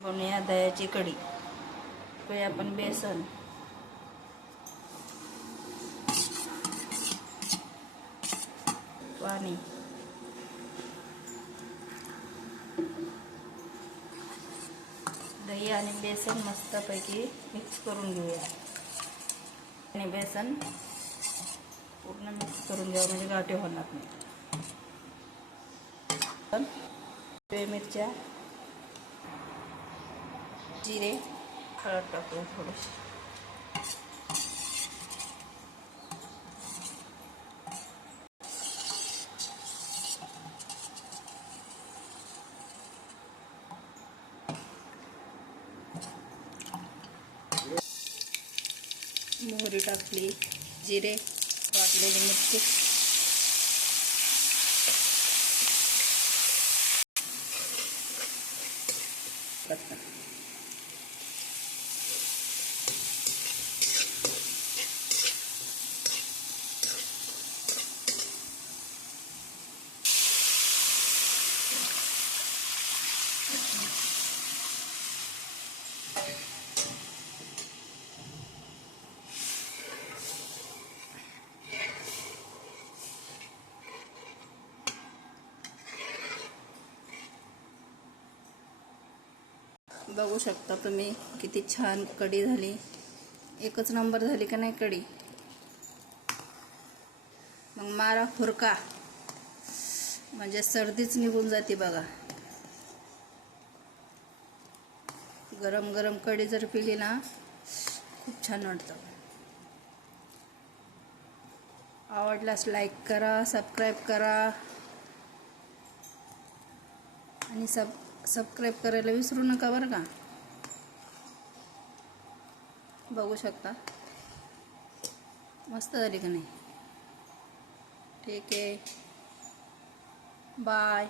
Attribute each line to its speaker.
Speaker 1: बनवूया दह्याची कढी करूया आपण बेसन. पाणी. दही आणि बेसन मस्तपैकी मिक्स करून घेऊया. आणि बेसन पूर्ण मिक्स करून घ्यावं म्हणजे गाठी होणार नाही. पण मिरच्या जिरे. हळद टाकूया थोडीशी मोहरी टाकली जिरे वाटलेली मिरची. कच्चा. बघू शकता तुम्ही किती छान कढी झाली. एकच नंबर झाली का नाही कढी? मग मारा फुरका. म्हणजे सर्दीच निघून जाते बघा. गरम गरम कढी जर पिली ना खूप छान वाटतं. आवडल्यास लाईक करा सबस्क्राईब करा. आणि सब सबस्क्राईब करायला विसरू नका बरं का? बघू शकता. मस्त झाली का नाही? ठीक आहे. बाय